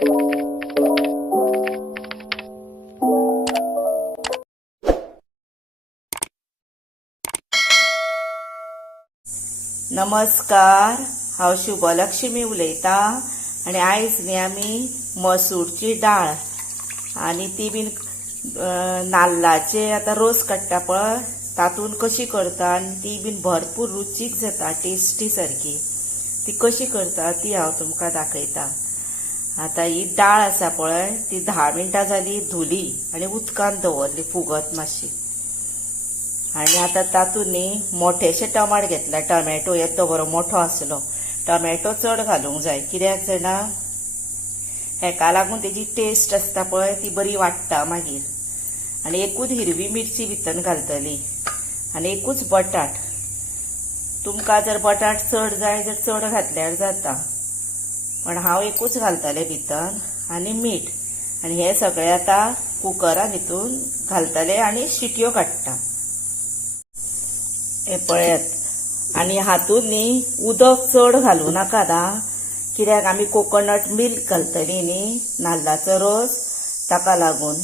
नमस्कार, हांव शुभलक्ष्मी उलयता आणि आयज न्ही आमी मसूरची डाळ आणि ती बीन नाल्लाचे आता रोस काडटा पळय तातून कशी करता आणि ती बीन भरपूर रुचीक जाता, टेस्टी सारकी। ती कशी करता ती हांव तुमकां दाखयता। आता ही डाळ आसा पळय ती 10 मिनटां जाली धुली आणि उदकान दवरली फुगत मातशी। आणि आता तातून न्ही मोठेशे टमाट घेतला, टमॅटो येतो बरो मोठो आसलो, टमॅटो चड घालूंक जाय कित्याक जाणा हेका लागून तेजी टेस्ट आसता पळय ती बरी वाडटा मागीर। आणि एकूच हिरवी मिरची भितर घालतली आणि एकूच बटाट, तुमकां जर बटाट चड जाय जर चड घातल्यार जाता, पण हांव एकूच घालतले भितर आणि मीठ। आणि हे सगळे आता कुकरान हितून घालतले आणि शिटयो काडटा हे पळयात। आणि हातून न्ही उदक चड घालूं नाका दा, कित्याक आमी कोकोनट मिल्क घालतली न्ही नाल्लाचो रोस, ताका लागून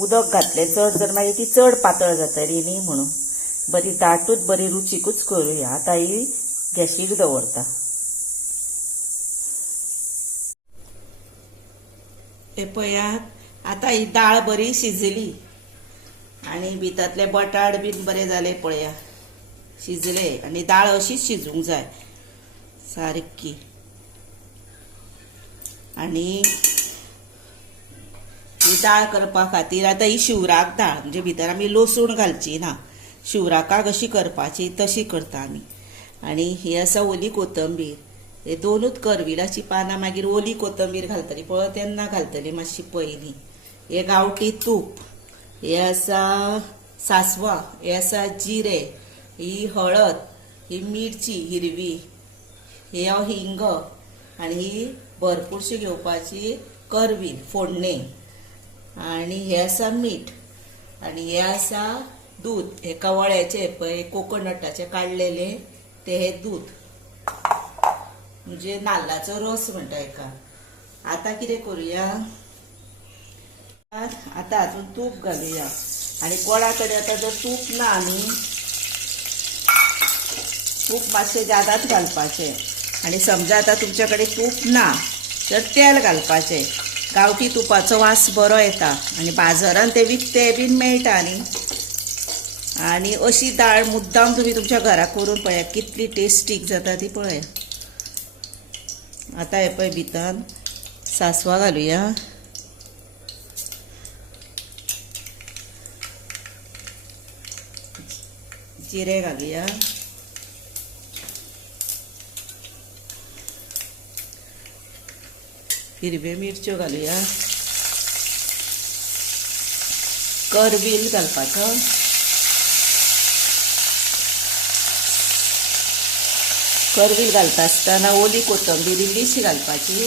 उदक घातले चड जर मागीर ती चड पातळ जातली न्ही म्हणून। बरी दाटूच बरी रुचीकूच करूया। आता ही गॅशीक दवरता। हे पळयात आता ही डाळ बरी शिजली आणि भितरले बटाट बीन बरे जाले पळया, शिजले। आणि डाळ अशीच शिजूंक जाय सारकी। आणि ही डाळ करपा खातीर आता ही शिवराक डाळ, म्हणजे भितर आमी लसूण घालची ना, शिवराकाक अशी करपाची तशी करता आमी। आणि ही आसा ओली कोथंबीर, हे दोनूच करविलाची पानां मागीर ओली कोथंबीर घालतली पळय तेन्ना घालतली मातशी पयलीं। हे गांवठी तूप, हे आसा सासवां, हे आसा जिरे, ही हळद, ही मिरची हिरवी, हे हिंग, आणि ही भरपूरशी घेवपाची करवील फोडणे, आणि हे आसा मीठ, आणि हे आसा दूध, हे कवळ्याचे पळय कोकोनटाचे काडलेले ते हे दूध, म्हणजे नाल्लाचो रोस म्हणटा हेका। आता कितें करूया, आता हातून तूप घालुया। आणि कोणा कडेन आता जर तूप ना न्ही, तूप मातशें जादाच घालपाचें। आणि समजा आता तुमच्या कडेन तूप ना तर तेल घालपाचें, गांवठी तुपाचो वास बरो येता आणि बाजारान ते विकते बीन मेळटा न्ही। आणि अशी डाळ मुद्दाम तुम्ही तुमच्या घरा करून पळया कितली टेस्टीक जाता ती पळया। आता हे पळय भितर सासवां घालुया, जिरे घालुया, हिरवे मिरच्यो घालुया, करवील घालपाचो, करवील घालता आसतना ओली कोथंबीर इल्लीशी घालपाची।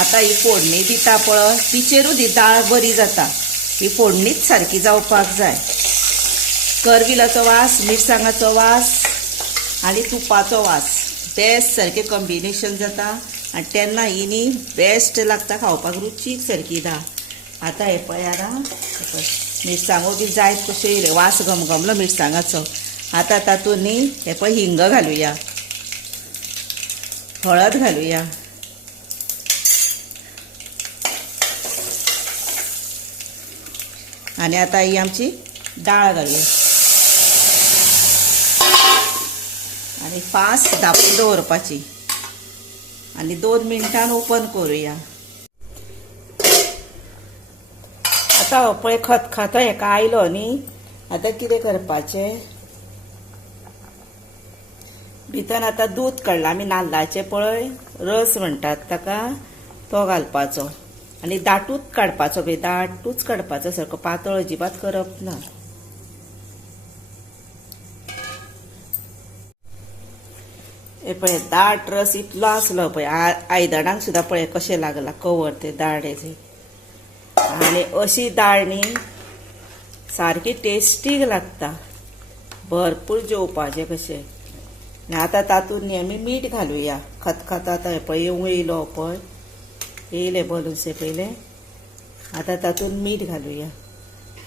आता ही फोडणी दिता पळय तिचेरूच ही डाळ बरी जाता, ही फोडणीच सारकी जावपाक जाय। करविलाचो वास, मिरसांगाचो वास आणि तुपाचो वास बेस्ट सारके कॉम्बिनेशन जाता आणि तेन्ना ही न्ही बेस्ट लागता खावपाक, रुचीक सारकी डाळ। आता हे पळया मिरसांगो बी जाय कशे येयले, वास घमघमलो मिरसांगाचो। आता तातूंत न्ही हे पळय हिंग घालुया, हळद घालुया, आणि आता ही आमची डाळ घालुया आणि फास्ट धापून दवरपाची आणि 2 मिनटान ओपन करूया। आता पळय खतखतो हेका आयलो न्ही, आता कितें करपाचें, भितर आता दूध काडला आमी नाल्लाचे पळय रस म्हणटात ताका, तो घालपाचो आणि दाटूच काडपाचो, दाटूच काडपाचो सारको, पातळ अजिबात करप ना। हे पळय दाट रस इतलो आसलो पळय, आयदनाक सुद्दां पळय कशें लागला कवर ते दाट हेजे। आणि अशी डाळ न्ही सारकी टेस्टी लागता, भरपूर जेवपाचें कशें. आतां तातूंत न्ही आमी मीठ घालुया. खतखतो आतां पळय येवंक येयलो पळय, येयले बलून्स पयले. आतां तातूंत मीठ घालुया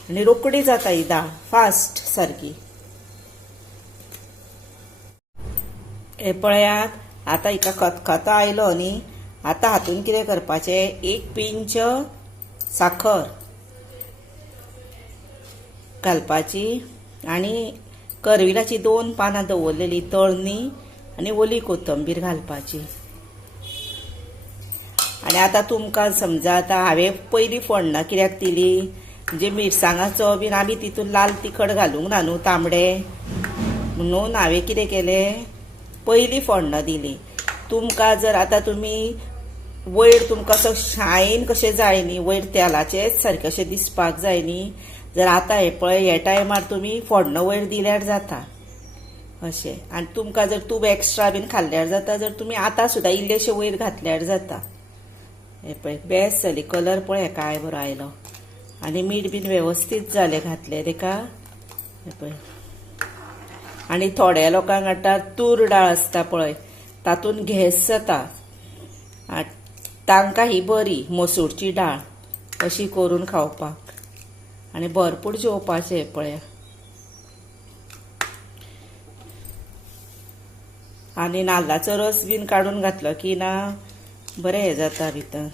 आनी रोखडी जाता ही दाळ, फास्ट सारकी. हे पळयात, आतां हिका खतखतो आयलो न्ही. आतां हातूंत कितें करपाचें, 1 पिंच साखर घालपाची आनी करविलाची 2 पानां दवरलेली तळणी आनी ओली कोथंबीर घालपाची. आनी आतां तुमकां समजा आतां हांवें पयलीं फोडणां कित्याक दिली, म्हणजे मिरसांगाचो बीन आमी तितून लाल तिखट घालूंक ना न्हू, तांबडे म्हणून हांवें कितें केलें, पयलीं फोडणां दिली. तुमकां जर आतां तुमी वयर तुमकां असो शायन कशें जाय न्ही, वयर तेलाचेच सारकें अशें दिसपाक जाय न्ही, जर आतां हे पळय हे टायमार तुमी फोडणो वयर दिल्यार जाता अशें. आनी तुमकां जर तूप एक्स्ट्रा बीन खाल्ल्यार जाता, जर तुमी आतां सुद्दां इल्लेशें वयर घातल्यार जाता. हे पळय बेस्ट जाली, कलर पळय काय बरो आयलो आनी मीठ बीन वेवस्थीत जालें घातलें तेका. हे पळय. आनी थोड्या लोकांक आतां तूर दाळ आसता पळय, तातूंत गॅस जाता, तांकां ही बरी मसूरची दाळ अशी करून खावपाक आनी भरपूर जेवपाचें. पळया आनी नाल्लाचो रस बीन काडून घातलो की ना बरें हें जाता भितर.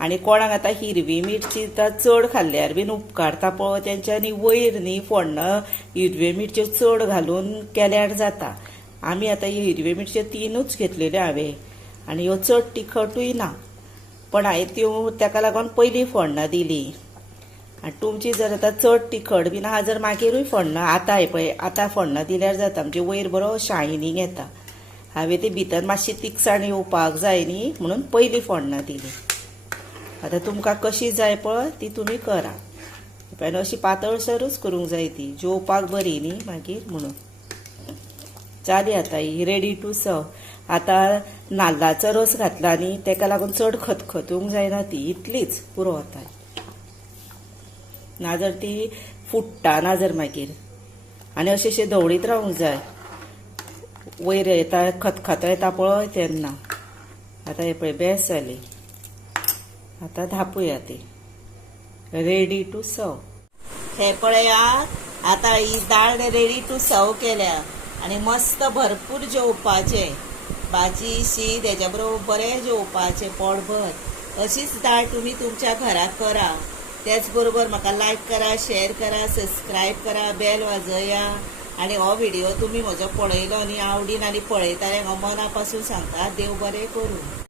आनी कोणाक आतां हिरवी मिरची चड खाल्ल्यार बीन उपकारता पळय, तेंच्यांनी वयर न्ही फोडणं हिरव्यो मिरच्यो चड घालून केल्यार जाता. आमी आतां हिरव्यो मिरच्यो 3च घेतलेल्यो हांवें आनी ह्यो चड तिखटूय ना, पण हांवें त्यो तेका लागून पयलीं फोडणां दिली. आनी तुमची जर आतां चड तिखट बीन आहा जर मागीरूय फोडणां आतां हे पळय आतां फोडणां दिल्यार जाता, म्हणजे वयर बरो शायनिंग येता. हांवें ती भितर मातशी तिखसाण येवपाक जाय न्ही म्हणून पयलीं फोडणां दिली. आतां तुमकां कशी जाय पळय ती तुमी करा. पळय अशी पातळसरूच करूंक जाय ती, जेवपाक बरी न्ही मागीर म्हणून. जाली आतां ही रेडी टू सर्व. आतां नाल्लाचो रस घातला न्ही तेका लागून चड खतखतूंक जायना, ती इतलीच पुरो वता. नाजर ती फुट्टा ना जर मागीर. आनी अशें धवळीत रावूंक जाय, वयर येता खतखतो येता पळय तेन्ना. आतां हे पळय बेस्ट जाली. आतां धापूया ती रेडी टू सर्व. हे पळयात, आतां ही दाळ रेडी टू सर्व केल्या आनी मस्त भरपूर जेवपाचें, भाजी शीत हेच्या बरोबर बरें जेवपाचें पोटभर. अशीच दाळ तुमी तुमच्या घराक करा. त्याच बरोबर म्हाका लायक करा, शेअर करा, सबस्क्रायब करा, बेल वाजया. आनी हो व्हिडिओ तुमी म्हजो पळयलो न्ही आवडीन आनी पळयताले हांव मना पासून सांगता, देव बरें करूं.